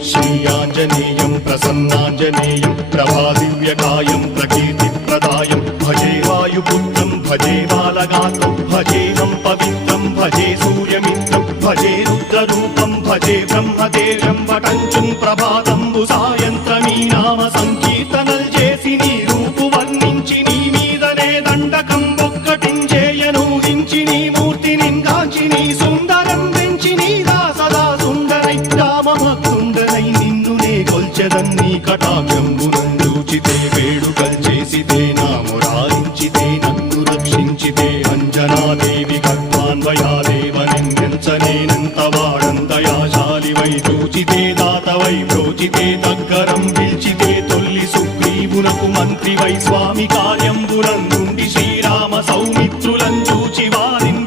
श्रीयाञ्जनेयं प्रसन्नाञ्जनेयं प्रभादिव्यकायं प्रकीर्तिप्रदायं भजे वायुपुत्रं भजे बालगात्रं भजेहं पवित्रं भजे सूर्यमित्रं भजे रुद्ररूपं भजे ब्रह्मदेवं वटञ्चुं प्रभाతంబు సాయంత్రమీ నామ సంకీర్తనల్ చేసి నీ రూపు వర్ణించి నీ మీదనే దండకం ఒక్కటించేయను హించి నీ మూర్తిని గాంచి నీ సుందరం పెంచి నీ దాసదా సుందరై రామభక్తుండనై నిన్నునే కొల్చెదన్ని కటాక్షంబునందూచితే వేడుకల్ చేసితే నా మురారించితే నన్ను రక్షించితే అంజనాదేవి గర్భాన్వయాదేవనెంచనేనంత వాడంతయాశాలివై చూచితే దాతవై ప్రోచితే దగ్గరం పిలిచితే తొల్లి సుగ్రీవునకు మంత్రివై స్వామి కార్యంబునందుండి శ్రీరామ సౌమిత్రులం చూచి వారిన్